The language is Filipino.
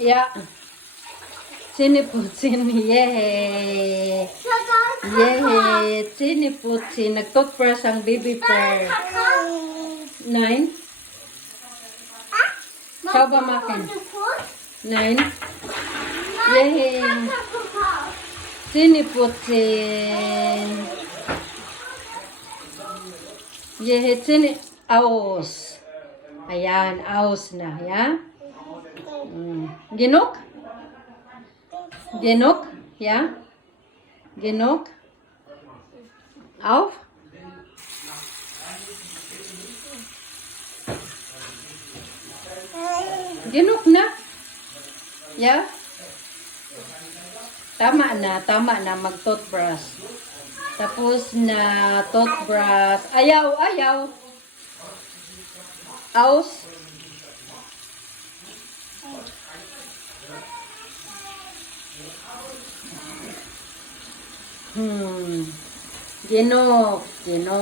Yeah. Siniputsin. Yay! Yay! Siniputsin. Nag-toothbrush ang baby pear. Nine. Ikaw ba makin? Nine. Yay! Siniputsin. Yay! Sini... Aus. Ayan, aus na. Ya? Mm. Ginok? Genug? Ja? Genug? Auf? Genug na? Ja? Tama na, tama na mag-toothbrush. Tapos na toothbrush. Ayaw, ayaw. Aus. Hmm. Genug, genug.